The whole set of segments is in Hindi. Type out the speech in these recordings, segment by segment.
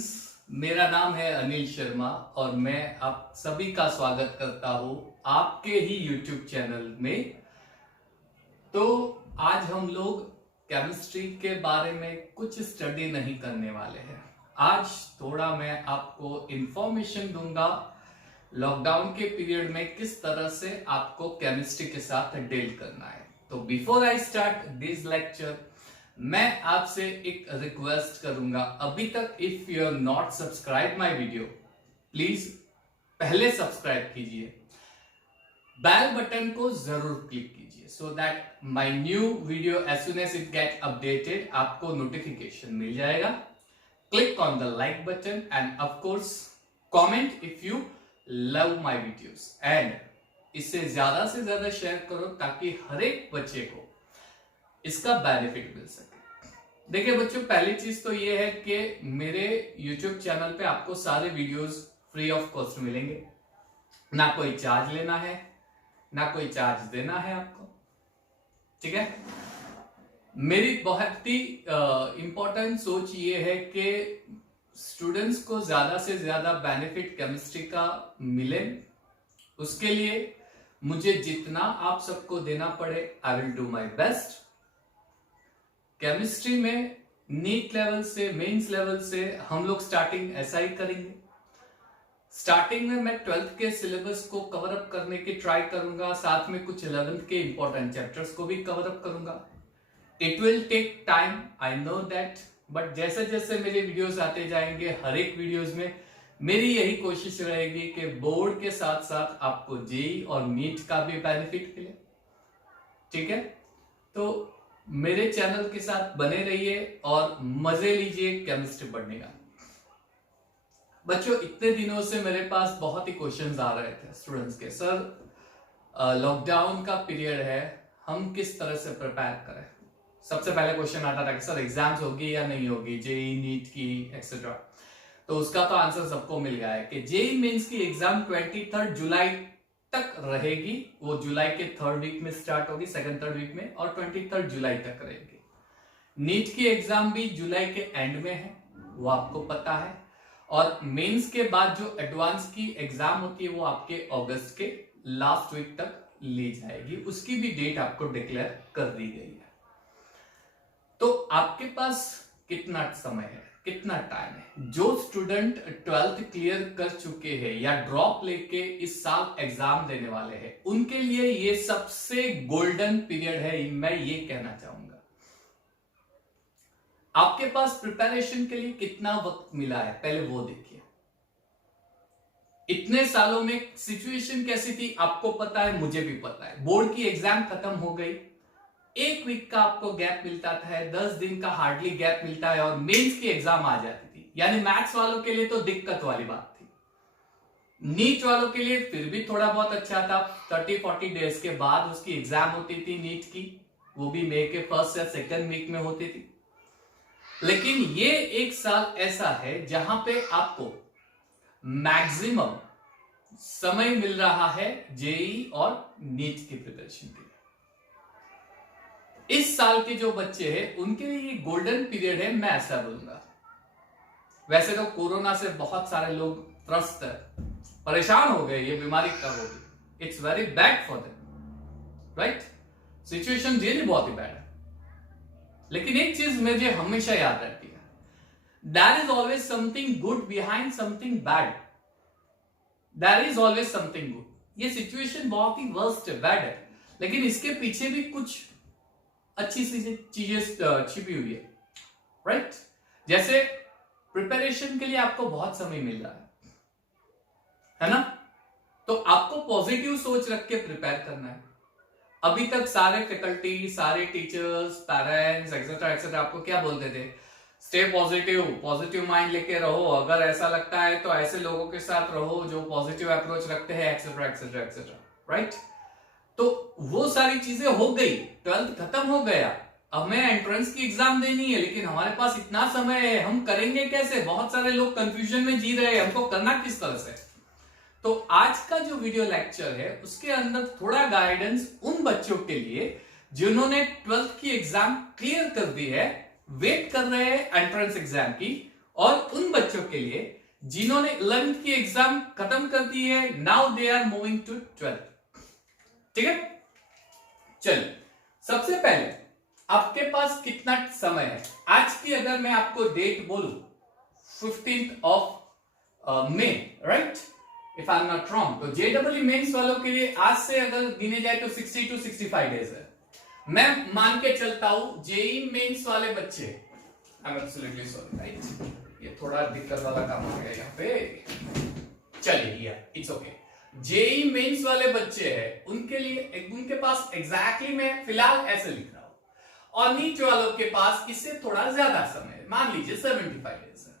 फ्रेंड्स, मेरा नाम है अनिल शर्मा और मैं आप सभी का स्वागत करता हूं आपके ही YouTube चैनल में। तो आज हम लोग केमिस्ट्री के बारे में कुछ स्टडी नहीं करने वाले हैं। आज थोड़ा मैं आपको इंफॉर्मेशन दूंगा लॉकडाउन के पीरियड में किस तरह से आपको केमिस्ट्री के साथ डील करना है। तो before I start this lecture, मैं आपसे एक रिक्वेस्ट करूंगा, अभी तक if you are not subscribe my video, please पहले सब्सक्राइब कीजिए, बेल बटन को जरूर क्लिक कीजिए so that my new video as soon as it get updated आपको नोटिफिकेशन मिल जाएगा। Click on the like button and of course comment if you love my videos and इसे ज्यादा से ज्यादा शेयर करो ताकि हर एक बच्चे को इसका बेनिफिट मिल सके। देखिए बच्चों, पहली चीज तो ये है कि मेरे YouTube चैनल पे आपको सारे वीडियोस फ्री ऑफ कॉस्ट मिलेंगे, ना कोई चार्ज लेना है ना कोई चार्ज देना है आपको, ठीक है। मेरी बहुत ही इंपॉर्टेंट सोच ये है कि स्टूडेंट्स को ज्यादा से ज्यादा बेनिफिट केमिस्ट्री का मिले, उसके लिए मुझे जितना आप सबको देना पड़े I will do my best. Chemistry में नीट लेवल से मेंस लेवल से हम लोग स्टार्टिंग ऐसा ही करेंगे। स्टार्टिंग में मैं 12th के सिलेबस को कवर अप करने की ट्राई करूंगा, साथ में कुछ 11th के इंपॉर्टेंट चैप्टर्स को भी कवर अप करूंगा। It will take time, I know that, but जैसे जैसे मेरे वीडियोस आते जाएंगे हर एक वीडियोस में मेरी यही कोशिश रहेगी कि बोर्ड के साथ साथ आपको जेई और नीट का भी बेनिफिट मिले, ठीक है। तो मेरे चैनल के साथ बने रहिए और मजे लीजिए केमिस्ट्री पढ़ने का। बच्चों, इतने दिनों से मेरे पास बहुत ही क्वेश्चंस आ रहे थे स्टूडेंट्स के, सर लॉकडाउन का पीरियड है, हम किस तरह से प्रिपेयर करें। सबसे पहले क्वेश्चन आता था कि सर एग्जाम्स होगी या नहीं होगी, जेई नीट की एक्सेट्रा। तो उसका तो आंसर सबको मिल गया है कि जेई मेंस की एग्जाम 23 जुलाई तक रहेगी। वो जुलाई के 3rd वीक में स्टार्ट होगी, 2nd 3rd वीक में, और 23 जुलाई तक रहेगी। नीट की एग्जाम भी जुलाई के एंड में है, वो आपको पता है। और मेंस के बाद जो एडवांस की एग्जाम होती है वो आपके अगस्त के लास्ट वीक तक ली जाएगी, उसकी भी डेट आपको डिक्लेयर कर दी गई है। तो आपके पास कितना समय है, कितना टाइम है। जो स्टूडेंट 12th क्लियर कर चुके हैं या ड्रॉप लेके इस साल एग्जाम देने वाले हैं, उनके लिए ये सबसे गोल्डन पीरियड है, मैं ये कहना चाहूंगा। आपके पास प्रिपरेशन के लिए कितना वक्त मिला है पहले वो देखिए। इतने सालों में सिचुएशन कैसी थी आपको पता है, मुझे भी पता है। बोर्ड की एग्जाम खत्म हो गई, 1 वीक का आपको गैप मिलता था, 10 दिन का हार्डली गैप मिलता है और मेंस की एग्जाम आ जाती थी। यानी मैथ्स वालों के लिए तो दिक्कत वाली बात थी। नीट वालों के लिए फिर भी थोड़ा बहुत अच्छा था, 30-40 डेज के बाद उसकी एग्जाम होती थी नीट की, वो भी मई के 1st या 2nd वीक में होती थी। लेकिन ये एक साल ऐसा है जहां पे आपको मैक्सिमम समय मिल रहा है जेई और नीट की प्रिपरेशन के लिए। इस साल के जो बच्चे हैं उनके लिए ये गोल्डन पीरियड है, मैं ऐसा बोलूंगा। वैसे तो कोरोना से बहुत सारे लोग त्रस्त है, परेशान हो गए, ये बीमारी कब होगी। It's very bad for them, right. Situation really बहुत ही बैड है। लेकिन एक चीज मुझे हमेशा याद रहती है, there is always something good behind something bad. There is always something good. ये सिचुएशन बहुत ही वर्स्ट है, बैड है, लेकिन इसके पीछे भी कुछ अच्छी चीजें छिपी हुई है, राइट। जैसे प्रिपरेशन के लिए आपको बहुत समय मिल रहा है ना, तो आपको पॉजिटिव सोच रख के प्रिपेयर करना है। अभी तक सारे फैकल्टी, सारे टीचर्स, पेरेंट्स एक्सेट्रा एक्सेट्रा आपको क्या बोलते थे, स्टे पॉजिटिव, पॉजिटिव माइंड लेके रहो, अगर ऐसा लगता है तो ऐसे लोगों के साथ रहो जो पॉजिटिव अप्रोच रखते हैं, एक्सेट्रा एक्सेट्रा एक्सेट्रा, राइट। तो वो सारी चीजें हो गई, 12th खत्म हो गया, अब हमें एंट्रेंस की एग्जाम देनी है, लेकिन हमारे पास इतना समय है, हम करेंगे कैसे। बहुत सारे लोग कंफ्यूजन में जी रहे हैं, हमको करना किस तरह से। तो आज का जो वीडियो लेक्चर है उसके अंदर थोड़ा गाइडेंस उन बच्चों के लिए जिन्होंने 12th की एग्जाम क्लियर कर दी है, वेट कर रहे हैं एंट्रेंस एग्जाम की और उन बच्चों के लिए जिन्होंने 11th की एग्जाम खत्म कर दी है, now they are moving to 12th। ठीक है, चलिए सबसे पहले आपके पास कितना समय है? आज की अगर मैं आपको डेट बोलूं 15th of May, right, if I am not wrong, तो जेडब्ल्यू मेंस वालों के लिए आज से अगर गिने जाए तो 60 to 65 डेज है। मैं मान के चलता हूं जेई मेंस वाले बच्चे, I am absolutely sorry, right, ये थोड़ा दिक्कत वाला काम हो गया यहाँ पे, चलिए इट्स ओके। जेई मेंस वाले बच्चे हैं, उनके लिए उनके पास एग्जैक्टली मैं फिलहाल ऐसे लिख रहा हूं, और नीचे वालों के पास इससे थोड़ा ज्यादा समय है, मान लीजिए 75 डेज है,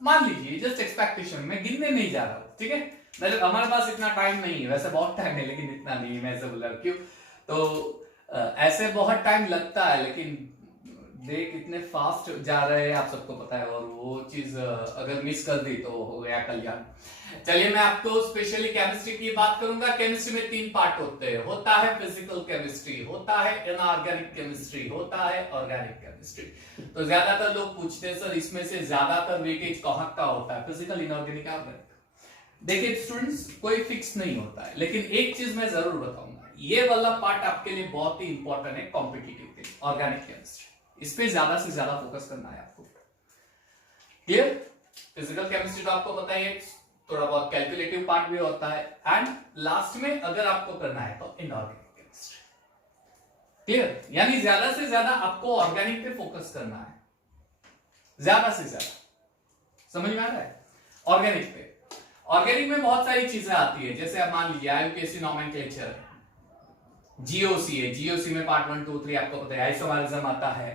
मान लीजिए, जस्ट एक्सपेक्टेशन, मैं गिनने नहीं जा रहा हूं, ठीक है, मतलब हमारे पास इतना टाइम नहीं है, वैसे बहुत टाइम है लेकिन इतना नहीं है, मैं ऐसे बोल रहा हूं, क्यों तो ऐसे बहुत टाइम लगता है, लेकिन डे कितने फास्ट जा रहे हैं आप सबको पता है, और वो चीज अगर मिस कर दी तो हो गया कल्याण। चलिए मैं आपको स्पेशली केमिस्ट्री की बात करूंगा। केमिस्ट्री में 3 पार्ट होते हैं, होता है फिजिकल केमिस्ट्री, होता है इनऑर्गेनिक केमिस्ट्री, होता है ऑर्गेनिक केमिस्ट्री। तो ज्यादातर लोग पूछते हैं सर इसमें से ज्यादातर वेटेज कहाँ का होता है, फिजिकल, इनऑर्गेनिक, ऑर्गेनिक? देखिए स्टूडेंट्स, कोई फिक्स नहीं होता है, लेकिन एक चीज मैं जरूर बताऊंगा, ये वाला पार्ट आपके लिए बहुत ही इंपॉर्टेंट है कॉम्पिटिटिव के लिए, ऑर्गेनिक केमिस्ट्री, इस पे ज्यादा से ज्यादा फोकस करना है आपको। क्लियर? फिजिकल केमिस्ट्री तो आपको पता ही है, थोड़ा बहुत कैलकुलेटिव पार्ट भी होता है, एंड लास्ट में अगर आपको करना है तो इनऑर्गेनिक केमिस्ट्री। क्लियर? यानी ज्यादा से ज्यादा आपको ऑर्गेनिक पे फोकस करना है, ज्यादा से ज्यादा, समझ में आ रहा है? ऑर्गेनिक पे, ऑर्गेनिक में बहुत सारी चीजें आती है, जैसे आप मान लीजिए आईयूपीएसी नोमेनक्लेचर, जीओसी है, जीओसी में पार्ट 1 2 3 आपको पता है, आइसोमरिज्म आता है,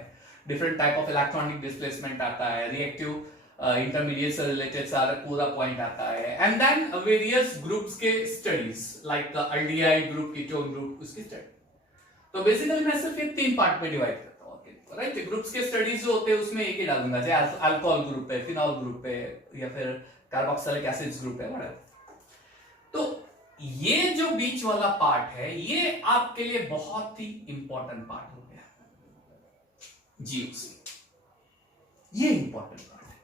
different type of electronic displacement आता है, रिएक्टिव इंटरमीडिएट से रिलेटेड सारा पूरा पॉइंट आता है, एंड देन वेरियस ग्रुप्स के studies like aldehyde group, ketone group, उसकी स्टडी। तो बेसिकली मैं सिर्फ ये 3 पार्ट में डिवाइड करता हूं, राइट? ग्रुप्स के स्टडीज जो होते हैं उसमें एक ही डालूंगा, जैसे अल्कोहल ग्रुप है, फिनॉल ग्रुप है, या फिर कार्बोक्सिलिक एसिड्स ग्रुप है, व्हाटएवर। तो ये जो बीच वाला पार्ट है, ये आपके लिए बहुत ही इंपॉर्टेंट पार्ट हो गया, जीओसी, ये इंपॉर्टेंट पार्ट है,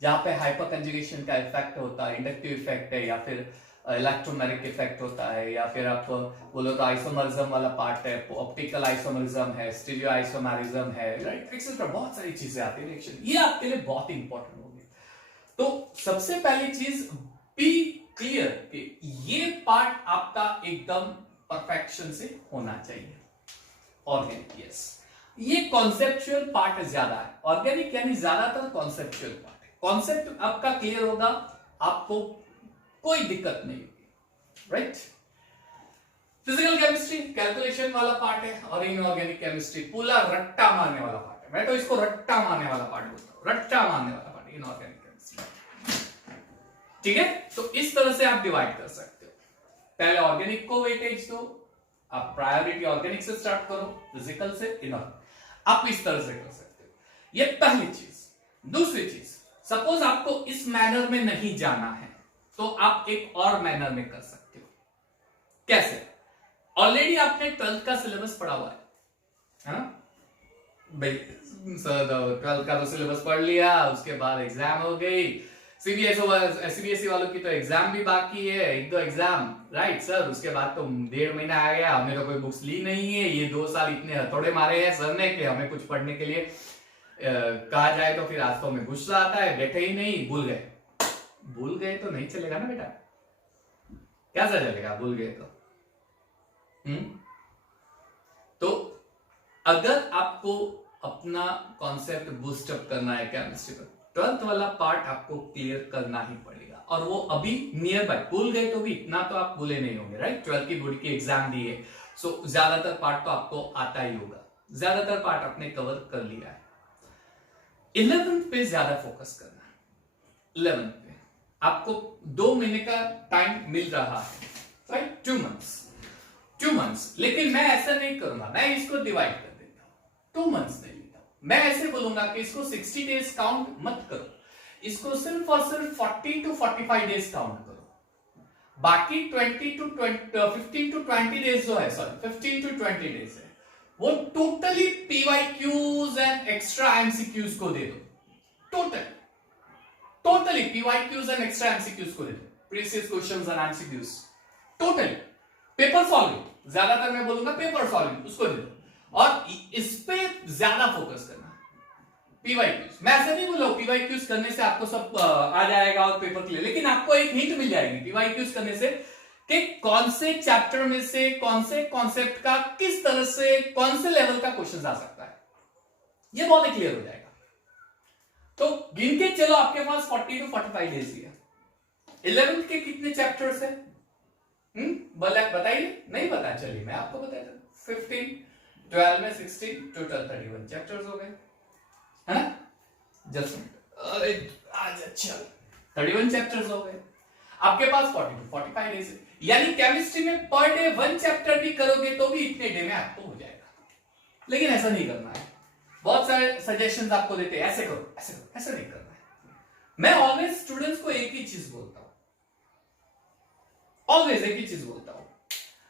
जहां पे हाइपर कंजुगेशन का इफेक्ट होता है, इंडक्टिव इफेक्ट है, या फिर इलेक्ट्रोमैग्नेटिक इफेक्ट होता है, या फिर आप बोलो तो आइसोमरिज्म वाला पार्ट है, ऑप्टिकल आइसोमरिज्म है, स्टीरियो आइसोमरिज्म है, राइट, एक्सेट्रा, बहुत सारी चीजें आती है रिएक्शन, ये आपके लिए बहुत इंपॉर्टेंट होगी। तो सबसे पहली चीज बी क्लियर कि ये पार्ट आपका एकदम परफेक्शन से होना चाहिए। ऑर्गेनिक, यस, ये कॉन्सेप्चुअल पार्ट ज्यादा है, ऑर्गेनिक यानी ज्यादातर कॉन्सेप्चुअल पार्ट है, कॉन्सेप्ट आपका क्लियर होगा, आपको कोई दिक्कत नहीं होगी, राइट? फिजिकल केमिस्ट्री कैलकुलेशन वाला पार्ट है, और इनऑर्गेनिक केमिस्ट्री पूरा रट्टा मारने वाला पार्ट है, मैं तो इसको रट्टा मारने वाला पार्ट बोलता हूं, रट्टा मारने वाला पार्ट इनऑर्गेनिक केमिस्ट्री। ठीक है, तो इस तरह से आप डिवाइड कर सकते हो, पहले ऑर्गेनिक को वेटेज दो, आप प्रायोरिटी ऑर्गेनिक से स्टार्ट करो, फिजिकल से इनऑर्गेनिक, आप इस तरह से कर सकते हो, ये पहली चीज। दूसरी चीज, सपोज आपको इस मैनर में नहीं जाना है तो आप एक और मैनर में कर सकते हो। कैसे? ऑलरेडी आपने 12th का सिलेबस पढ़ा हुआ है ना भाई, सर 12th का तो सिलेबस पढ़ लिया, उसके बाद एग्जाम हो गई, सीबीएसई वालों की तो एग्जाम भी बाकी है, 1-2 एग्जाम, राइट सर, उसके बाद तो 1.5 महीना आ गया, हमने तो कोई बुक्स ली नहीं है, ये 2 साल इतने हथौड़े मारे हैं सर ने कि हमें कुछ पढ़ने के लिए कहा जाए तो फिर आज तो हमें गुस्सा आता है, बैठे ही नहीं, भूल गए। भूल गए तो नहीं चलेगा ना बेटा, कैसा चलेगा भूल गए तो? तो अगर आपको अपना कॉन्सेप्ट बूस्ट अप करना है केमिस्ट्री पर, 12th वाला पार्ट आपको क्लियर करना ही पड़ेगा, और वो अभी नियर बाय, भूल गए तो भी इतना तो आप भूले नहीं होंगे, राइट? 12th की बोर्ड की एग्जाम दी है, सो ज्यादातर पार्ट तो आपको आता ही होगा, ज्यादातर पार्ट आपने कवर कर लिया है। 11th पे ज्यादा फोकस करना है, 11th पे आपको 2 महीने का टाइम मिल रहा है, राइट? 2 मंथ्स, लेकिन मैं ऐसा नहीं करूंगा, मैं इसको डिवाइड कर देता हूं, 2 मंथ्स नहीं लेता हूं, मैं ऐसे बोलूंगा कि इसको 60 डेज काउंट मत करो, इसको सिर्फ और सिर्फ 40 to 45 डेज काउंट करो, बाकी 15 to 20 डेज जो है, सॉरी 15 to 20 डेज है, वो totally PYQs and extra MCQs को दे दो, total totally PYQs and extra MCQs को दे दो, previous questions and MCQs totally, paper solving, ज्यादातर मैं बोलूंगा पेपर सॉल्विंग उसको दे दो, और इस पे ज्यादा फोकस करना। पीवाईक्यूज मैं ऐसे नहीं बोल रहा हूं पीवाईक्यूज करने से आपको सब आ जाएगा और पेपर क्लियर, लेकिन आपको एक हिंट मिल जाएगी पीवाईक्यूज करने से कि कौन से चैप्टर में से कौन से कॉन्सेप्ट का किस तरह से कौन से लेवल का क्वेश्चन आ सकता है, ये बहुत क्लियर हो जाएगा। तो गिन के चलो आपके पास 40 to 45 डेज ही है। 11th के कितने चैप्टर्स है बताइए, नहीं पता, चलिए मैं आपको बता दूं, 15, 12 में 16, टोटल 31 चैप्टर्स हो गए, है ना? जस्ट आज अच्छा 31 चैप्टर्स हो गए, आपके पास 40 to 45 डेज है, यानी केमिस्ट्री में पर डे 1 चैप्टर भी करोगे तो भी इतने डे में आपको हो जाएगा। लेकिन ऐसा नहीं करना है, बहुत सारे सजेशंस आपको देते हैं ऐसे करो ऐसे करो, ऐसा नहीं करना है। मैं ऑलवेज स्टूडेंट्स को एक ही चीज बोलता हूं, ऑलवेज एक ही चीज बोलता हूं,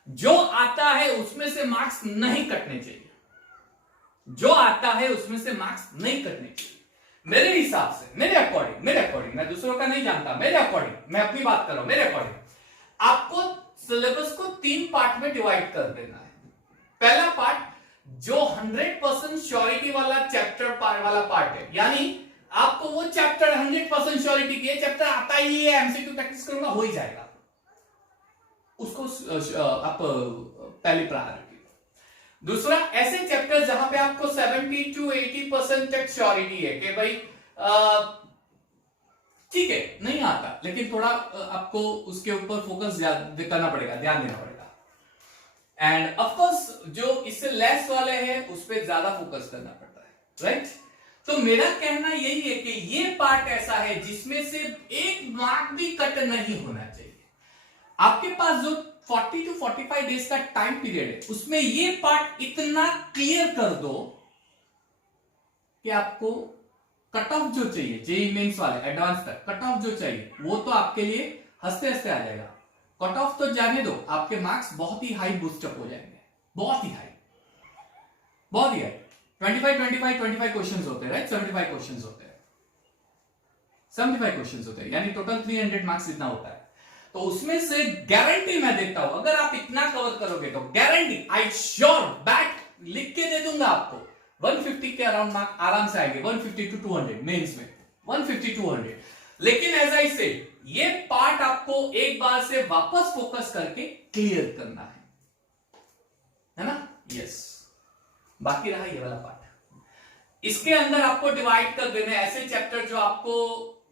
जो आता है उसमें से मार्क्स नहीं कटने चाहिए, जो आता है उसमें से मार्क्स नहीं कटने चाहिए। मेरे हिसाब से, मेरे अकॉर्डिंग, मैं दूसरों का नहीं जानता, मेरे अकॉर्डिंग मैं अपनी बात कर रहा हूं, मेरे अकॉर्डिंग आपको सिलेबस को 3 पार्ट में डिवाइड कर देना है। पहला पार्ट जो 100% श्योरिटी वाला चैप्टर वाला पार्ट है, यानी आपको वो चैप्टर 100% श्योरिटी की चैप्टर आता ही है, एमसीक्यू प्रैक्टिस करूंगा हो ही जाएगा, उसको आप पहली प्रायोरिटी। दूसरा ऐसे चैप्टर जहां पे आपको 70 to 80% तक श्योरिटी है कि भाई ठीक है नहीं आता, लेकिन थोड़ा आपको उसके ऊपर फोकस करना पड़ेगा, ध्यान देना पड़ेगा। एंड ऑफ कोर्स जो इससे लेस वाले हैं उस पर ज्यादा फोकस करना पड़ता है, राइट? तो मेरा कहना यही है कि ये पार्ट ऐसा है जिसमें से एक मार्क भी कट नहीं होना चाहिए। आपके पास जो 40 to 45 डेज का टाइम पीरियड है उसमें ये पार्ट इतना क्लियर कर दो कि आपको कट ऑफ जो चाहिए, जेईई मेंस वाले एडवांस तक कट ऑफ जो चाहिए वो तो आपके लिए हंसते हंसते आ जाएगा। कट ऑफ तो जाने दो, आपके मार्क्स बहुत ही हाई बूस्टअप हो जाएंगे, बहुत ही हाई, बहुत ही हाई। 25 क्वेश्चंस होते हैं, राइट? 75 क्वेश्चंस होते हैं, 75 क्वेश्चंस होते हैं, यानी टोटल 300 मार्क्स इतना होता है। तो उसमें से गारंटी मैं देता हूं, अगर आप इतना कवर करोगे तो गारंटी, आई श्योर बैट लिख के दे दूंगा आपको, 150 के अराउंड मार्क आराम से आएंगे, 150 to 200 मेंस में, 150 200। लेकिन एज आई सेड ये पार्ट आपको एक बार से वापस फोकस करके क्लियर करना है ना? यस। बाकी रहा ये वाला पार्ट, इसके अंदर आपको डिवाइड कर देने ऐसे चैप्टर जो आपको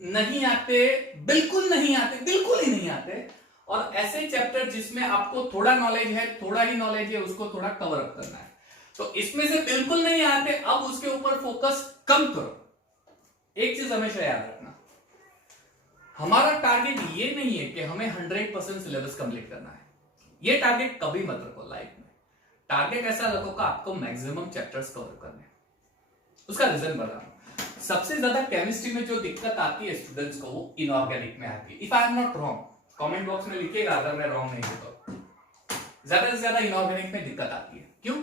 नहीं आते, बिल्कुल नहीं आते, बिल्कुल ही नहीं आते, और ऐसे चैप्टर जिसमें आपको थोड़ा नॉलेज है, थोड़ा ही नॉलेज है, उसको थोड़ा कवर अप करना है। तो इसमें से बिल्कुल नहीं आते, अब उसके ऊपर फोकस कम करो। एक चीज हमेशा याद रखना, हमारा टारगेट ये नहीं है कि हमें 100% सिलेबस कंप्लीट करना है, ये टारगेट कभी मत रखो लाइफ में। टारगेट ऐसा रखो कि आपको मैक्सिमम चैप्टर्स कवर करने। उसका रीजन बता रहा हूं, सबसे ज्यादा केमिस्ट्री में जो दिक्कत आती है स्टूडेंट्स को वो इनऑर्गेनिक में आती है। If I am not wrong, comment box में लिखिएगा अगर मैं रॉन्ग नहीं हूं तो। ज्यादा से ज्यादा इनऑर्गेनिक में दिक्कत आती है, क्यों?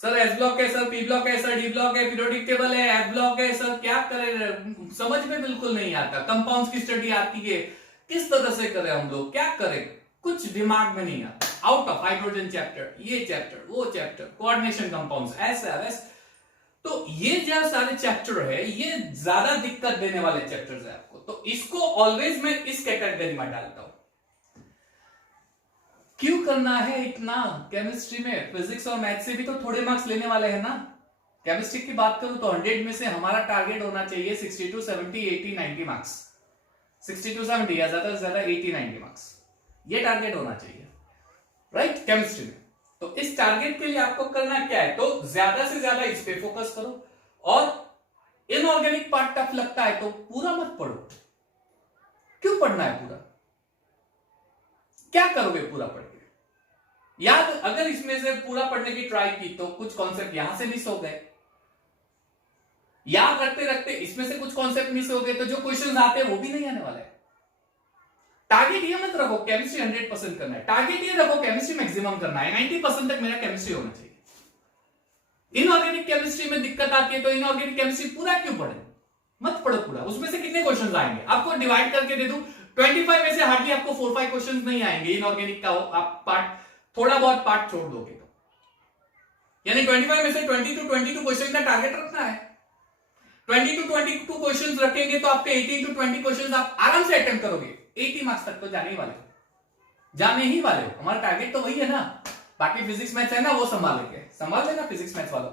सर एस ब्लॉक है, सर पी ब्लॉक है, सर डी ब्लॉक है, पीरियोडिक टेबल है, एफ ब्लॉक है, सर क्या करें, समझ में बिल्कुल नहीं आता। कंपाउंड्स की स्टडी आती है, किस तरह से करें हम लोग, क्या करें, कुछ दिमाग में नहीं आता। आउट ऑफ हाइड्रोजन चैप्टर, ये चैप्टर, वो चैप्टर, कोऑर्डिनेशन कंपाउंड्स, ऐसा वैसा, तो ये जो सारे चैप्टर है ये ज्यादा दिक्कत देने वाले चैप्टर्स है आपको, तो इसको ऑलवेज मैं इस कैटेगरी में डालता हूं। क्यों करना है इतना? केमिस्ट्री में फिजिक्स और मैथ से भी तो थोड़े मार्क्स लेने वाले हैं ना। केमिस्ट्री की बात करूं तो 100 में से हमारा टारगेट होना चाहिए 60 to 70, 80, 90 मार्क्स, 60 to 70 या ज्यादा से ज्यादा 80, 90 मार्क्स, ये टारगेट होना चाहिए, राइट? केमिस्ट्री में तो इस टारगेट के लिए आपको करना क्या है, तो ज्यादा से ज्यादा इस पे फोकस करो, और इनऑर्गेनिक पार्ट टफ लगता है तो पूरा मत पढ़ो। क्यों पढ़ना है पूरा? क्या करोगे पूरा पढ़ के? याद, अगर इसमें से पूरा पढ़ने की ट्राई की तो कुछ कॉन्सेप्ट यहां से मिस हो गए, याद रखते रखते इसमें से कुछ कॉन्सेप्ट मिस हो गए, तो जो क्वेश्चंस आते हैं वो भी नहीं आने वाले हैं। टारगेट ये मत रखो केमिस्ट्री 100% करना है, टारगेट ये रखो केमिस्ट्री मैक्सिमम करना है, 90% तक मेरा केमिस्ट्री होना चाहिए। इनऑर्गेनिक केमिस्ट्री में दिक्कत आती है तो इनऑर्गेनिक केमिस्ट्री पूरा क्यों पढ़े? मत पढ़ो पूरा, उसमें से कितने क्वेश्चंस आएंगे आपको डिवाइड करके दे दूं, 25 में से हार्डली आपको 4-5 क्वेश्चंस नहीं आएंगे इनऑर्गेनिक का, आप पार्ट थोड़ा बहुत पार्ट छोड़ दोगे तो, यानी 25 में से 20 टू 22 क्वेश्चन का टारगेट रखना है। 20 टू 22 क्वेश्चंस रखेंगे तो आपके 18 टू 20 क्वेश्चंस आप आराम से अटेम्प्ट करोगे, 80 मार्क्स तक तो जाने ही वाले हो। हमारा टारगेट तो वही है ना। बाकी फिजिक्स मैथ्स है ना, वो संभाल लेना फिजिक्स मैथ्स वाला।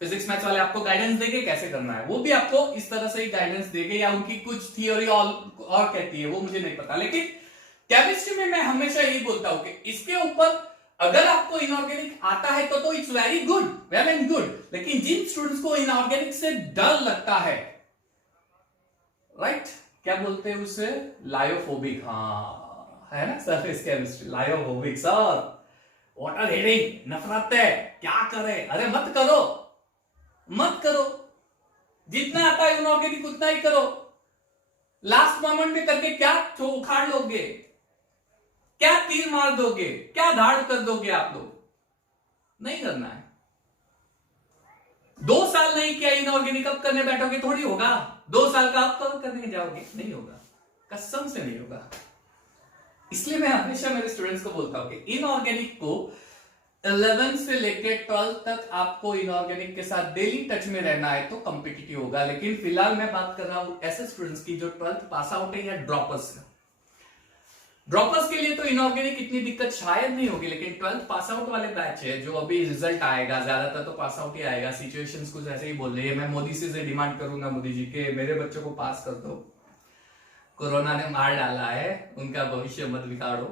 फिजिक्स मैथ्स वाले आपको गाइडेंस देंगे कैसे करना है, वो भी आपको इस तरह से ही गाइडेंस देंगे, या उनकी कुछ थियोरी और कहती है वो मुझे नहीं पता। लेकिन केमिस्ट्री में मैं हमेशा यही बोलता हूं कि इसके ऊपर अगर आपको इनऑर्गेनिक आता है तो it's very good, well and good. लेकिन जिन स्टूडेंट्स को इनऑर्गेनिक से डर लगता है, राइट, क्या बोलते हैं उसे, लायोफोबिक, हाँ है ना surface chemistry, lyophobic sir, water heading, नफरत है, क्या करे, अरे मत करो, जितना आता है इनऑर्गेनिक उतना ही करो। लास्ट मोमेंट में करके क्या उखाड़ लोगे, क्या तीर मार दोगे, क्या धाड़ कर दोगे आप लोग, नहीं करना है। 2 साल नहीं किया इनऑर्गेनिक, अब करने बैठोगे थोड़ी होगा, 2 साल का अब कब करने जाओगे, नहीं होगा, कसम से नहीं होगा। इसलिए मैं हमेशा मेरे स्टूडेंट्स को बोलता हूं कि इनऑर्गेनिक को 11 से लेके 12 तक आपको इनऑर्गेनिक के साथ डेली टच में रहना है तो कॉम्पिटिटिव होगा। लेकिन फिलहाल मैं बात कर रहा हूं ऐसे स्टूडेंट्स की जो 12th पास आउट है या ड्रॉपर्स है। ड्रॉपर्स के लिए तो इनऑर्गेनिक इतनी दिक्कत शायद नहीं होगी, लेकिन 12th पास आउट वाले बैच है जो अभी रिजल्ट आएगा, ज्यादातर तो पास आउट ही आएगा। सिचुएशंस कुछ ऐसे ही बोल रही है, मैं मोदी से डिमांड करूंगा, मोदी जी के मेरे बच्चों को पास कर दो, कोरोना ने मार डाला है, उनका भविष्य मत बिगाड़ो,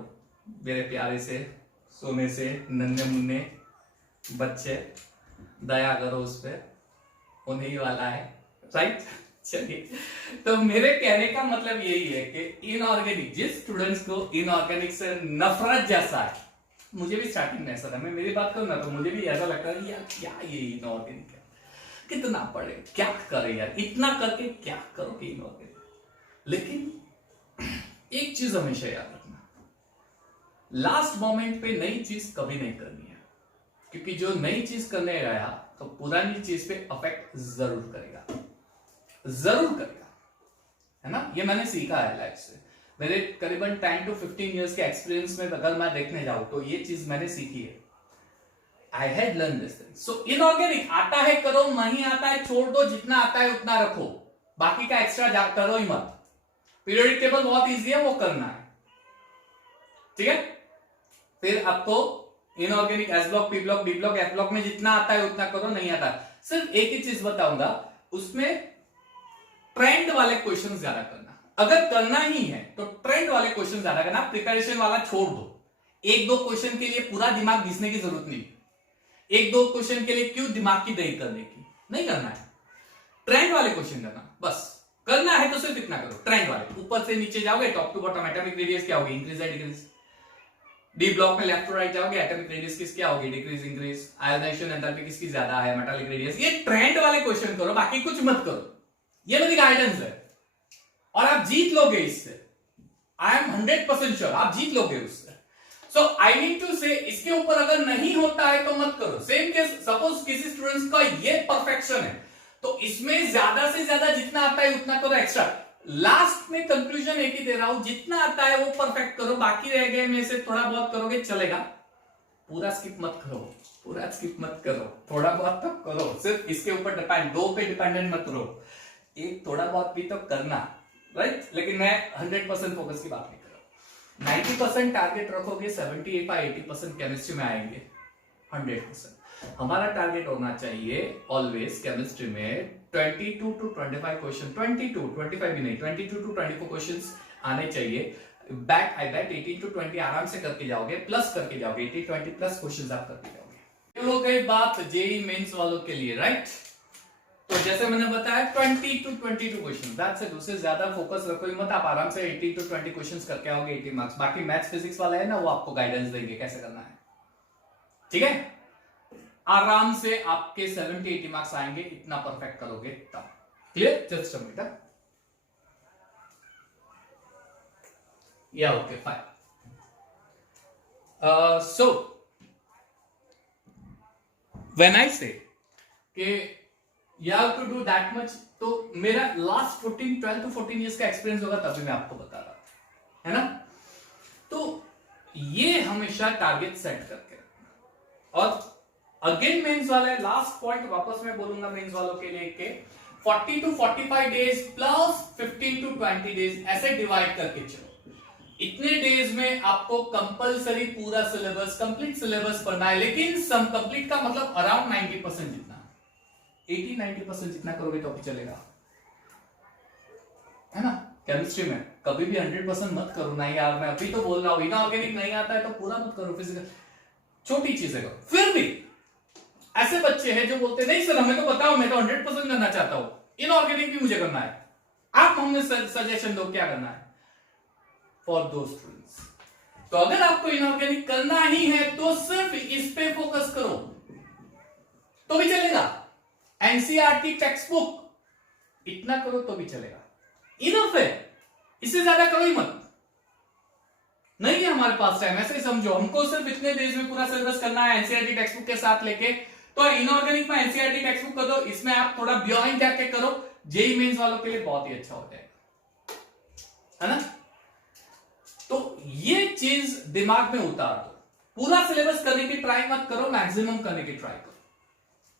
मेरे प्यारे से सोने से नन्हे मुन्ने बच्चे, दया करो उस पर, उन्हीं वाला है, राइट। चलिए, तो मेरे कहने का मतलब यही है कि इनऑर्गेनिक, जिस स्टूडेंट्स को इनऑर्गेनिक से नफरत जैसा है, मुझे भी स्टार्टिंग में ऐसा था, मैं मेरी बात करूं ना तो मुझे भी ऐसा लगता है यार क्या ये इनऑर्गेनिक है, कितना पढ़े, क्या करे यार, इतना करके क्या करोगे इनऑर्गेनिक। लेकिन एक चीज हमेशा याद रखना, लास्ट मोमेंट पे नई चीज कभी नहीं करनी है, क्योंकि जो नई चीज करने गया तो पुरानी चीज पे अफेक्ट जरूर करेगा, है ना। ये मैंने सीखा है लाइफ से, मेरे करीबन 10 to 15 इयर्स के एक्सपीरियंस में अगर मैं देखने जाऊं तो ये चीज मैंने सीखी है। I had learn this thing. So inorganic आता है करो, नहीं आता है छोड़ दो, जितना आता है उतना रखो, बाकी का एक्स्ट्रा करो ही मत। पीरियोडिक टेबल बहुत इजी है, वो करना है, ठीक है। फिर आपको inorganic S block, P block, D block, F block में जितना आता है उतना करो, नहीं आता सिर्फ एक ही चीज बताऊंगा, उसमें ट्रेंड वाले क्वेश्चन ज्यादा करना। अगर करना ही है तो ट्रेंड वाले क्वेश्चन ज्यादा करना, प्रिपरेशन वाला छोड़ दो। 1-2 क्वेश्चन के लिए पूरा दिमाग घिसने की जरूरत नहीं, 1-2 क्वेश्चन के लिए क्यों दिमाग की दही करने की, नहीं करना है। ट्रेंड वाले क्वेश्चन करना, बस करना है तो सिर्फ इतना करो, ट्रेंड वाले। ऊपर से नीचे जाओगे, top to bottom atomic radius क्या होगी, इंक्रीज या डिक्रीज। डी ब्लॉक में लेफ्ट टू राइट जाओगे, एटॉमिक रेडियस किस क्या होगी, डिक्रीज इंक्रीज। आयोनाइजेशन एंथैल्पी किसकी ज्यादा है, मेटालिक रेडियस। ये ट्रेंड वाले क्वेश्चन करो, बाकी कुछ मत करो, ये मेरी गाइडेंस है, और आप जीत लोगे इससे। आई एम 100% श्योर आप जीत लोगे उससे। सो आई नीड टू से, इसके ऊपर अगर नहीं होता है तो मत करो। सेम केस, सपोज किसी स्टूडेंट्स का ये परफेक्शन है तो इसमें ज्यादा से ज्यादा जितना आता है उतना करो एक्स्ट्रा। लास्ट में कंक्लूजन एक ही दे रहा हूं, जितना आता है वो परफेक्ट करो, बाकी रह गए में से थोड़ा बहुत करोगे चलेगा, पूरा स्किप मत करो, थोड़ा बहुत तो करो। सिर्फ इसके ऊपर डिपेंड, 2 पे डिपेंडेंट मत रहो, एक थोड़ा बहुत भी तो करना, राइट। लेकिन मैं 100% फोकस की बात नहीं कर रहा हूं। 90% टारगेट रखोगे, 70-80% केमिस्ट्री में आएंगे, 100%। हमारा टारगेट होना चाहिए ऑलवेज केमिस्ट्री में 22 to 25 क्वेश्चन, 25 भी नहीं, 22 to 24 क्वेश्चंस आने चाहिए। बैक आई बैट 18 to 20 आराम से करके जाओगे, प्लस करके जाओगे, 18-20 प्लस क्वेश्चंस आप करके जाओगे। ये हो गई बात जेईई मेंस वालों के लिए, राइट। तो जैसे मैंने बताया 20 to 22 क्वेश्चन, दैट्स इट। उससे ज्यादा फोकस रखो ही मत, आप आराम से 18 to 20 क्वेश्चंस करके आओगे, 80 मार्क्स। बाकी मैथ्स फिजिक्स वाला है ना, वो आपको गाइडेंस देंगे कैसे करना है, ठीक है। आराम से आपके 70-80 मार्क्स आएंगे, इतना परफेक्ट करोगे तब। Clear, just a minute. या okay fine. So when I say कि you have to do that much. तो मेरा लास्ट 12 to 14 ईयर्स का एक्सपीरियंस होगा तभी मैं आपको बता रहा था, है ना। तो ये हमेशा टारगेट सेट करके, और अगेन मेंस वाला लास्ट पॉइंट वापस मैं बोलूंगा मेंस वालों के लिए के 40 to 45 days plus 15 to 20 days ऐसे डिवाइड करके चलो। इतने डेज में आपको कंपलसरी पूरा सिलेबस, कंप्लीट सिलेबस पढ़ना है, लेकिन सम कंप्लीट का मतलब अराउंड 90% जितना, 80-90% जितना करोगे तो भी चलेगा, है ना। केमिस्ट्री में कभी भी 100% मत करो ना यार, मैं अभी तो बोल रहा हूं, इनऑर्गेनिक नहीं आता है तो पूरा मत करो, फिजिकल छोटी चीजें करो। फिर भी ऐसे बच्चे हैं जो बोलते नहीं सर हमें तो बताओ, मैं तो 100% करना चाहता हूं, इनऑर्गेनिक भी मुझे करना है, आप हमें सजेशन दो क्या करना है फॉर दो स्टूडेंट्स। तो अगर आपको इनऑर्गेनिक करना ही है तो सिर्फ इस पे फोकस करो तो भी चलेगा। एनसीईआरटी टेक्स्ट बुक इतना करो तो भी चलेगा, इनफ है, इससे ज्यादा करो ही मत। नहीं है हमारे पास टाइम, ऐसे ही समझो, हमको सिर्फ इतने डेज में पूरा सिलेबस करना है एनसीईआरटी टेक्स्ट बुक के साथ लेके, तो इनऑर्गेनिक में एनसीईआरटी टेक्स्ट बुक कर दो, इसमें आप थोड़ा बियॉन्ड जाके करो, जेईई मेंस वालों के लिए बहुत ही अच्छा हो जाएगा, है ना। तो ये चीज दिमाग में उतार दो, पूरा सिलेबस करने की ट्राई मत करो, मैक्सिमम करने की ट्राई करो,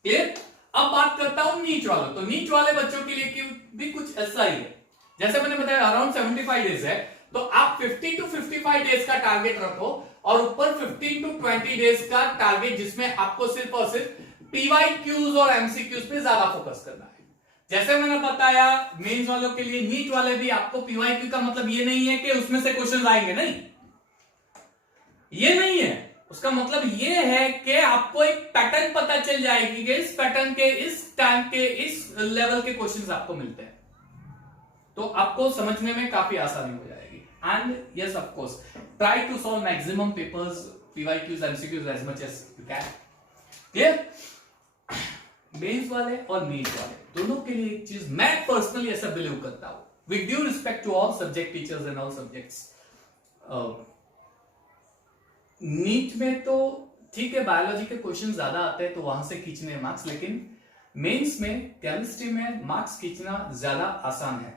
क्लियर। अब बात करता हूं नीट वालों, तो नीट वाले बच्चों के लिए भी कुछ ऐसा ही है, जैसे मैंने बताया अराउंड 75 डेज है, तो आप 50 to 55 डेज का टारगेट रखो, और ऊपर 15 to 20 डेज का टारगेट जिसमें आपको सिर्फ और सिर्फ पीवाईक्यूज और एमसीक्यूज पे ज्यादा फोकस करना है। जैसे मैंने बताया मेंस वालों के लिए, नीट वाले भी आपको पीवाईक्यू का मतलब ये नहीं है कि उसमें से क्वेश्चन आएंगे, नहीं, ये नहीं है, उसका मतलब ये है कि आपको एक पैटर्न पता चल जाएगी कि इस पैटर्न के, इस टाइम के, इस लेवल के क्वेश्चंस आपको मिलते हैं, तो आपको समझने में काफी आसानी हो जाएगी। And yes of course try to solve maximum papers, PYQs, MCQs as much as you can, clear. Mains वाले और नीट वाले दोनों के लिए एक चीज मैं पर्सनली ऐसा बिलीव करता हूं, with due respect to all subject teachers and all subjects, NEET में तो ठीक है बायोलॉजी के क्वेश्चन ज्यादा आते हैं तो वहां से खींचने हैं मार्क्स, लेकिन मेंस में केमिस्ट्री में मार्क्स खींचना ज्यादा आसान है,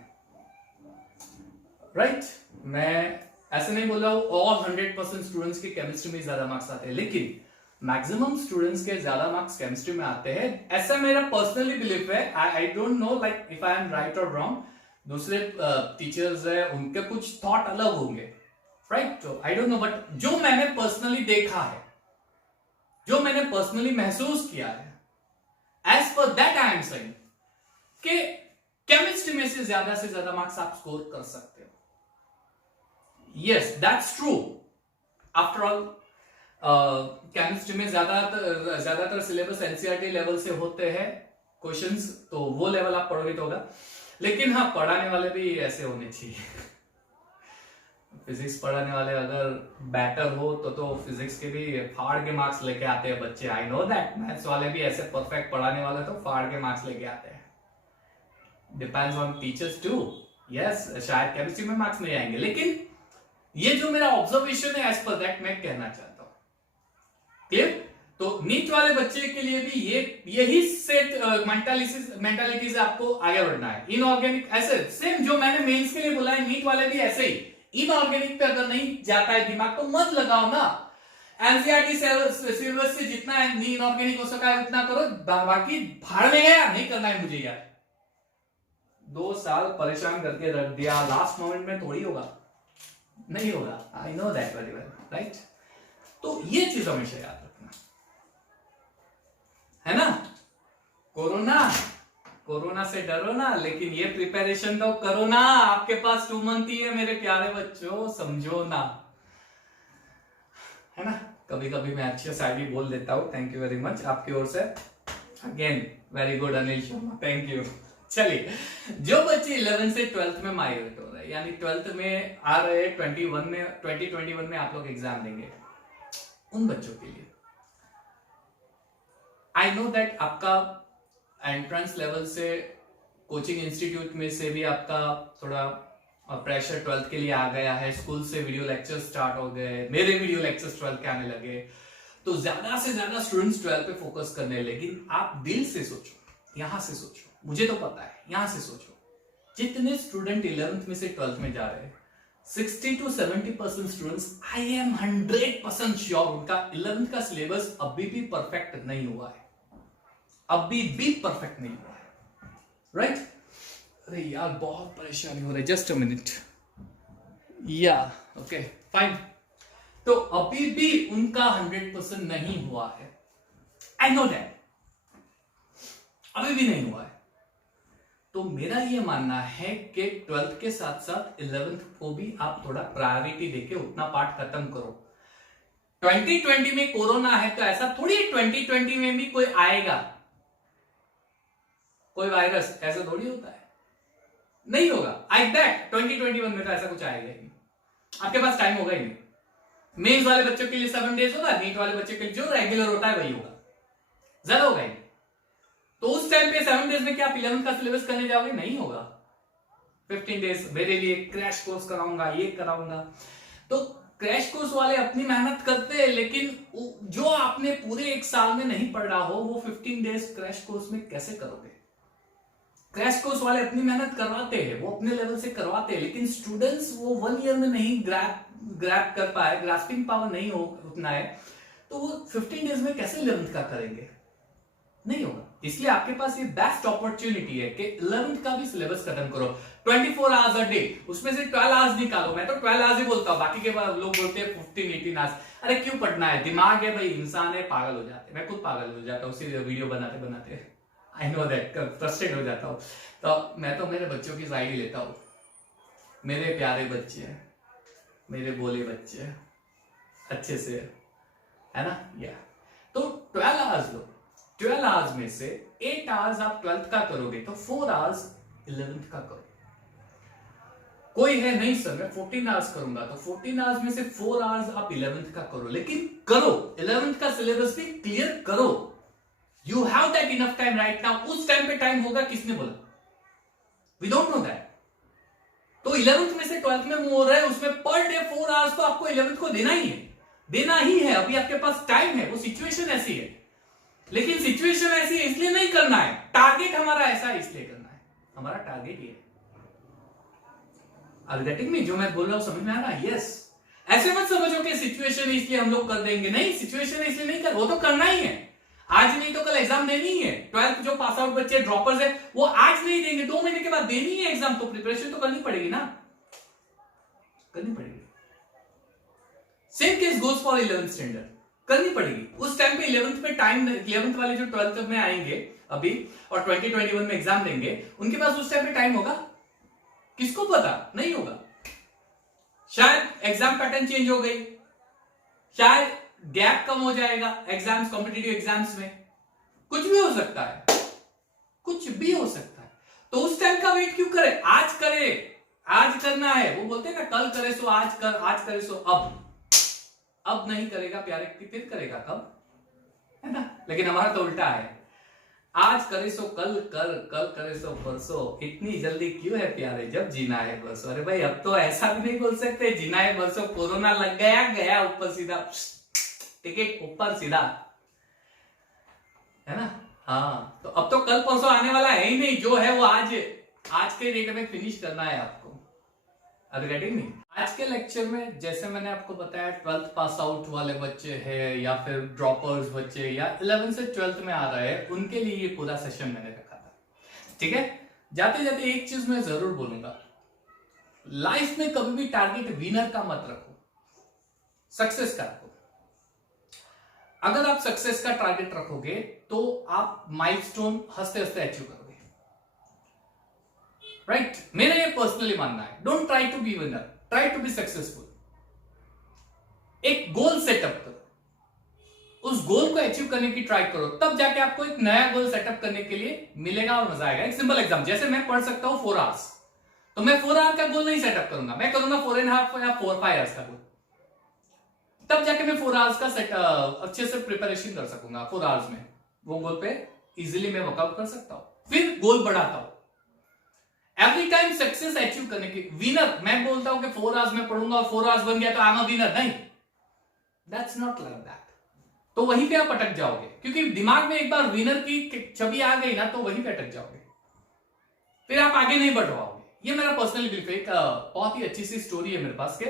राइट। मैं ऐसे नहीं बोल रहा हूं ऑल 100% स्टूडेंट्स के केमिस्ट्री में ज्यादा मार्क्स आते हैं, लेकिन मैक्सिमम स्टूडेंट्स के ज्यादा मार्क्स केमिस्ट्री में आते हैं, ऐसा मेरा पर्सनली बिलीफ है। I don't know like if I am right और रॉन्ग, दूसरे टीचर्स है उनके कुछ थॉट अलग होंगे, राइट, तो आई डोंट नो, बट जो मैंने पर्सनली देखा है, जो मैंने पर्सनली महसूस किया है, as per that I am saying कि केमिस्ट्री में से ज्यादा मार्क्स आप स्कोर कर सकते हो। Yes that's true, after all chemistry में ज्यादातर सिलेबस एनसीईआरटी लेवल से होते हैं क्वेश्चंस, तो वो लेवल आप पढ़ोगे तो होगा, लेकिन हाँ पढ़ाने वाले भी ऐसे होने चाहिए। फिजिक्स पढ़ाने वाले अगर बैटर हो तो फिजिक्स के भी फाड़ के मार्क्स लेके आते हैं बच्चे, आई नो दैट। मैथ्स वाले भी ऐसे परफेक्ट पढ़ाने वाले तो फाड़ के मार्क्स लेके आते हैं, depends on teachers too. Yes शायद केमिस्ट्री में मार्क्स नहीं आएंगे, लेकिन ये जो मेरा ऑब्जर्वेशन है एज पर दैट मैं कहना चाहता हूं, क्लियर। तो नीट वाले बच्चे के लिए भी यही सेट मेंटालिटी से आपको आगे बढ़ना है। इनऑर्गेनिक ऐसे सेम जो मैंने मेंस के लिए बोला है, नीट वाले भी ऐसे ही इनऑर्गेनिक पे अगर नहीं जाता है दिमाग तो मत लगाओ ना, एनसीईआरटी सिलेबस से जितना इनऑर्गेनिक हो सका है उतना करो, बाकी भाड़ में गया नहीं करना है मुझे यार। 2 साल परेशान करके रख दिया, लास्ट मोमेंट में थोड़ी होगा, नहीं होगा, आई know that very well, right. तो ये चीज हमेशा याद रखना, है ना। कोरोना से डरो ना, लेकिन ये प्रिपरेशन तो करो ना, आपके पास 2 मंथ ही है मेरे प्यारे बच्चों, समझो ना, है ना। कभी कभी मैं अच्छे साइड भी बोल देता हूं, थैंक यू वेरी मच आपकी ओर से, again very good Anil Sharma, thank you. चलिए, जो बच्चे 11 से 12th में माइग्रेट हो रहे हैं, यानी 12th में आ रहे 2021 में आप लोग एग्जाम देंगे, उन बच्चों के लिए आई नो दैट आपका एंट्रेंस लेवल से कोचिंग इंस्टीट्यूट में से भी आपका थोड़ा प्रेशर 12th के लिए आ गया है, स्कूल से वीडियो लेक्चर स्टार्ट हो गए, मेरे वीडियो लेक्चर्स 12th के आने लगे, तो ज्यादा से ज्यादा स्टूडेंट्स 12th पे फोकस करने, लेकिन आप दिल से सोचो यहां से सोचो, मुझे तो पता है, यहां से सोचो जितने स्टूडेंट 11th में से 12th में जा रहे हैं 60 to 70% students, I am 100% sure उनका 11th का सिलेबस अभी भी परफेक्ट नहीं हुआ है, अभी भी परफेक्ट नहीं हुआ है, राइट? अरे यार बहुत परेशानी हो रही है, जस्ट अ मिनट, या ओके फाइन। तो अभी भी उनका 100% नहीं हुआ है, आई नो दैट, अभी भी नहीं हुआ है। तो मेरा ये मानना है कि 12th के साथ साथ 11th को भी आप थोड़ा प्रायोरिटी देके उतना पार्ट खत्म करो। 2020 में कोरोना है तो ऐसा थोड़ी 2020 में भी कोई आएगा, कोई वायरस, ऐसा थोड़ी होता है, नहीं होगा। आई बेट 2021 में तो ऐसा कुछ आएगा ही नहीं, आपके पास टाइम होगा ही नहीं। मेंस वाले बच्चों के लिए 7 डेज होगा, नीट वाले बच्चों के लिए जो रेगुलर होता है वही होगा, ज्यादा होगा ही। तो उस टाइम पे 7 डेज में क्या आप 11th का सिलेबस करने जाओगे? नहीं होगा। 15 डेज मेरे लिए क्रैश कोर्स कराऊंगा, ये कराऊंगा। तो क्रैश कोर्स वाले अपनी मेहनत करते हैं, लेकिन जो आपने पूरे एक साल में नहीं पढ़ा हो वो 15 डेज क्रैश कोर्स में कैसे करोगे? क्रैश कोर्स वाले अपनी मेहनत करवाते हैं, वो अपने लेवल से करवाते हैं, लेकिन स्टूडेंट्स वो 1 ईयर में नहीं ग्रैप कर पाए, ग्रास्पिंग पावर नहीं हो उतना है, तो वो 15 डेज में कैसे 11th का करेंगे? नहीं होगा। इसलिए आपके पास ये बेस्ट अपॉर्चुनिटी है कि 11th का भी सिलेबस खत्म करो। 24 आवर्स अ डे, उसमें से 12 आवर्स निकालो। मैं तो 12 आवर्स ही बोलता हूं, बाकी के लोग बोलते हैं 15-18 आवर्स। अरे क्यों पढ़ना है? दिमाग है भाई, इंसान है, पागल हो जाते हैं। मैं खुद पागल हो जाता हूँ उसी वीडियो बनाते बनाते, आई नो दैट, फ्रस्ट्रेट हो जाता हूँ। तो मैं तो मेरे बच्चों की साइड ही लेता हूँ। मेरे प्यारे बच्चे हैं, मेरे बोले बच्चे हैं, अच्छे से है ना, या तो 12 आवर्स लो। 12 आवर्स में से 8 आवर्स आप 12th का करोगे तो 4 आवर्स 11th का करो। कोई है नहीं सर मैं 14 आवर्स करूंगा, तो 14 आवर्स में से 4 आवर्स आप 11th का करो, लेकिन करो 11th का सिलेबस भी क्लियर करो। You have that enough time right now. उस टाइम पे टाइम होगा किसने बोला? We don't know that. तो 11th में से 12th में मूव हो रहा है, उसमें पर डे 4 आवर्स तो आपको 11th को देना ही है, देना ही है। अभी आपके पास टाइम है, वो सिचुएशन ऐसी है, लेकिन सिचुएशन ऐसी है इसलिए नहीं करना है। टारगेट हमारा ऐसा है इसलिए करना है, हमारा टारगेट ये है। Are you getting me? जो मैं बोल रहा हूं समझ में आ रहा है? यस। ऐसे मत समझो कि सिचुएशन इसलिए हम लोग कर देंगे, नहीं, सिचुएशन इसलिए नहीं कर, वो तो करना ही है। आज नहीं तो कल एग्जाम देनी ही है। 12th जो पास आउट बच्चे ड्रॉपर्स है वो आज नहीं देंगे, 2 महीने के बाद देनी है एग्जाम, तो प्रिपरेशन तो करनी पड़ेगी ना, करनी पड़ेगी। Same case goes for 11th standard, करनी पड़ेगी। उस टाइम पे 11th में टाइम, 11th वाले जो 12th में आएंगे अभी और 2021 में एग्जाम देंगे, उनके पास उस टाइम पे टाइम होगा? किसको पता, नहीं होगा। शायद एग्जाम पैटर्न चेंज हो गई, शायद गैप कम हो जाएगा एग्जाम्स, कॉम्पिटिटिव एग्जाम्स में, कुछ भी हो सकता है, कुछ भी हो सकता है। तो उस टाइम का वेट क्यों करे? आज करे, आज करना है। वो बोलते हैं ना कल करे सो आज कर, आज करे सो अब नहीं करेगा प्यारे, फिर करेगा कब, है ना? लेकिन हमारा तो उल्टा है, आज करे सो कल कर, कल करे सो परसों। इतनी जल्दी क्यों है प्यारे? जब जीना है परसों। अरे भाई अब तो ऐसा भी नहीं बोल सकते जीना है परसों, कोरोना लग गया, गया ऊपर सीधा, टिकट ऊपर सीधा, है ना? हाँ, तो अब तो कल परसों आने वाला है ही नहीं, जो है वो आज के डेट में फिनिश करना है आपको। नहीं। आज के लेक्चर में जैसे मैंने आपको बताया 12th पास आउट वाले बच्चे हैं या फिर ड्रॉपर्स बच्चे या 11th से 12th में आ रहे हैं, उनके लिए ये पूरा सेशन मैंने रखा था, ठीक है? जाते जाते एक चीज मैं जरूर बोलूंगा, लाइफ में कभी भी टारगेट विनर का मत रखो, सक्सेस का रखो। अगर आप सक्सेस का टारगेट रखोगे तो आप माइलस्टोन हंसते हंसते अचीव करोगे, राइट? मेरा ये पर्सनली मानना है। Don't try to be winner, try to be successful. एक गोल सेटअप करो, उस गोल को अचीव करने की ट्राई करो, तब जाके आपको एक नया गोल सेटअप करने के लिए मिलेगा और मजा आएगा। एक सिंपल एग्जाम, जैसे मैं पढ़ सकता हूं 4 आवर्स, तो मैं 4 आवर का गोल नहीं सेटअप करूंगा, मैं करूंगा 4.5 या 4-5 आवर्स का गोल, तब जाके मैं 4 आवर्स का अच्छे से प्रिपरेशन कर सकूंगा। 4 आवर्स में वो गोल पे इजीली मैं वर्कआउट कर सकता हूं, फिर गोल बढ़ाता हूं। एवरी टाइम सक्सेस अचीव करने की विनर मैं बोलता हूं कि 4 आवर्स में पढ़ूंगा और 4 आवर्स बन गया तो आई एम अ विनर, नहीं, दैट्स नॉट लाइक दैट। तो वहीं पे आप अटक जाओगे, क्योंकि दिमाग में एक बार विनर की छवि आ गई ना तो वहीं पे अटक जाओगे, फिर आप आगे नहीं बढ़ पाओगे। ये मेरा पर्सनल बिलीफ है। एक बहुत ही अच्छी सी स्टोरी है मेरे पास के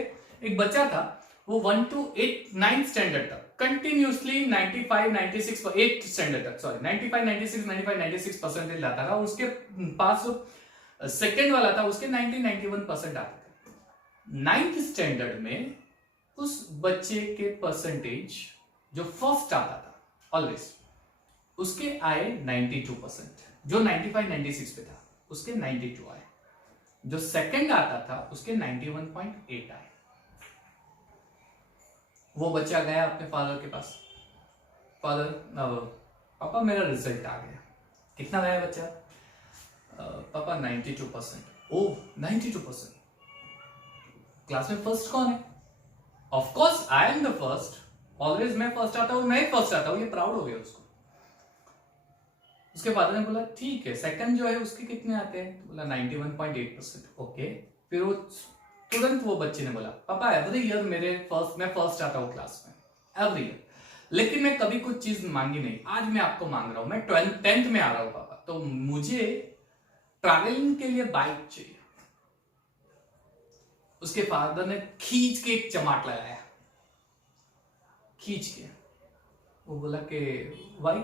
एक बच्चा था, वो 1 to 8 9th स्टैंडर्ड तक कंटिन्यूसली 95 96 8th स्टैंडर्ड तक सॉरी 95 96 95 96 परसेंटेज लाता था। उसके पास सेकंड वाला था, उसके 90 91 परसेंट आते थे। 9th स्टैंडर्ड में उस बच्चे के परसेंटेज जो फर्स्ट आता था ऑलवेज, उसके आए 92%, जो 95 96 पे था उसके 92 आए, जो सेकंड आता था उसके 91.8 आए। वो बच्चा गया अपने फादर के पास, फादर पापा मेरा रिजल्ट आ गया। कितना लाया बच्चा? पापा 92%। ओह 92%, क्लास में फर्स्ट कौन है? Of course I am the first, always मैं फर्स्ट आता हूं, मैं ही फर्स्ट आता हूं। ये प्राउड हो गया उसको। उसके फादर ने बोला ठीक है, सेकंड जो है उसके कितने आते हैं? तो बोला 91.8%। ओके, फिर वो तुरंत वो बच्चे ने बोला पापा एवरी ईयर मैं फर्स्ट आता हूं क्लास में एवरी ईयर, लेकिन मैं कभी कुछ चीज मांगी नहीं, आज मैं आपको मांग रहा हूं, मैं 10th में आ रहा हूं पापा, तो मुझे ट्रैवलिंग के लिए बाइक चाहिए। उसके फादर ने खींच के एक चमाट लगाया, खींच के। वो बोला कि भाई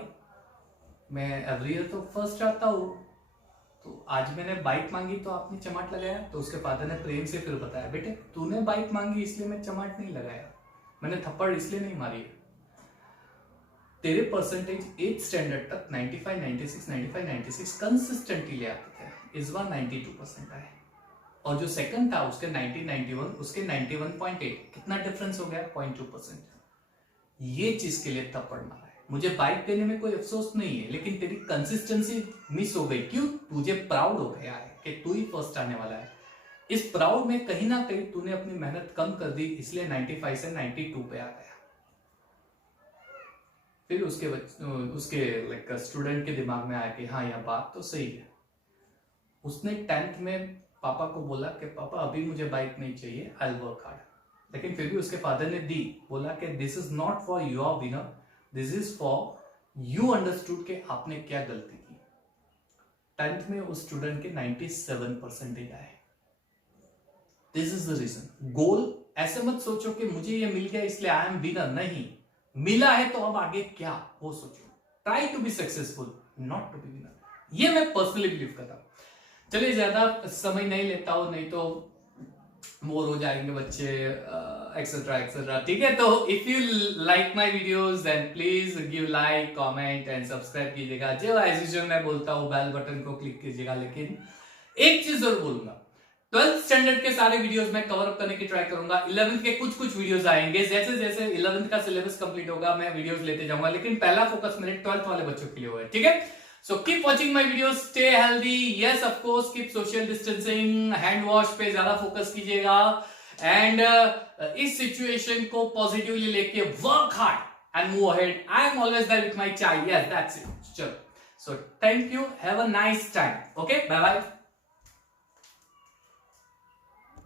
मैं एवरी ईयर तो फर्स्ट आता हूं, तो आज मैंने बाइक मांगी तो आपने चमाट लगाया। तो उसके फादर ने प्रेम से फिर बताया बेटे तूने बाइक मांगी इसलिए मैं चमाट नहीं लगाया, मैंने थप्पड़ इसलिए नहीं मारी। तेरे परसेंटेज 8th स्टैंडर्ड तक 95 96 95 96 कंसिस्टेंटली ले आते थे, इस बार 92% आए, और जो सेकंड था उसके 90 91 उसके 91.8, कितना डिफरेंस हो गया? 0.2%। ये चीज के लिए थप्पड़ मारा है। मुझे बाइक देने में कोई अफसोस नहीं है, लेकिन तेरी कंसिस्टेंसी मिस हो गई। क्यों? तुझे प्राउड हो गया है कि तू ही फर्स्ट आने वाला है। इस प्राउड में कहीं ना कहीं तूने अपनी मेहनत कम कर दी, इसलिए 95 से 92 पे आ गया। फिर उसके लाइक स्टूडेंट के दिमाग में आया कि हाँ यह बात तो सही है। उसने 10th में पापा को बोला कि पापा अभी मुझे बाइक नहीं चाहिए, आई विल वर्क हार्ड। लेकिन फिर भी उसके फादर ने दी, बोला कि this is not for your winner, this is for you understood कि आपने क्या गलती की। 10th में उस स्टूडेंट के 97% आए। This is the reason. Goal ऐसे मत सोचो कि मुझे ये मिल गया इसलिए आई एम विनर, नहीं, मिला है तो अब आगे क्या वो सोचो। Try to be successful, not to be winner. ये मैं पर्सनली बिलीव करता हूं। चलिए ज्यादा समय नहीं लेता हूं, नहीं तो बोर हो जाएंगे बच्चे एक्सेट्रा एक्सेट्रा। ठीक है, तो if you like my videos then please give like comment and subscribe कीजिएगा। जो एज यूजुअल मैं बोलता हूं बेल बटन को क्लिक कीजिएगा। लेकिन एक चीज जरूर बोलूंगा, 12th स्टैंडर्ड के सारे वीडियोस मैं कवर अप करने की ट्राई करूंगा। 11th के कुछ वीडियोस आएंगे, जैसे जैसे 11th का सिलेबस कंप्लीट होगा मैं वीडियोस लेते जाऊंगा, लेकिन पहला फोकस मेरे 12th वाले बच्चों के लिए होगा। ठीक है, so keep watching my videos, stay healthy, yes of course keep social distancing, hand wash पे ज्यादा फोकस कीजिएगा, and इस सिचुएशन को पॉजिटिवली लेके work hard and move ahead. I am always there with my chai. Yes, that's it. चलो, so thank you, have a nice time. Okay, bye bye.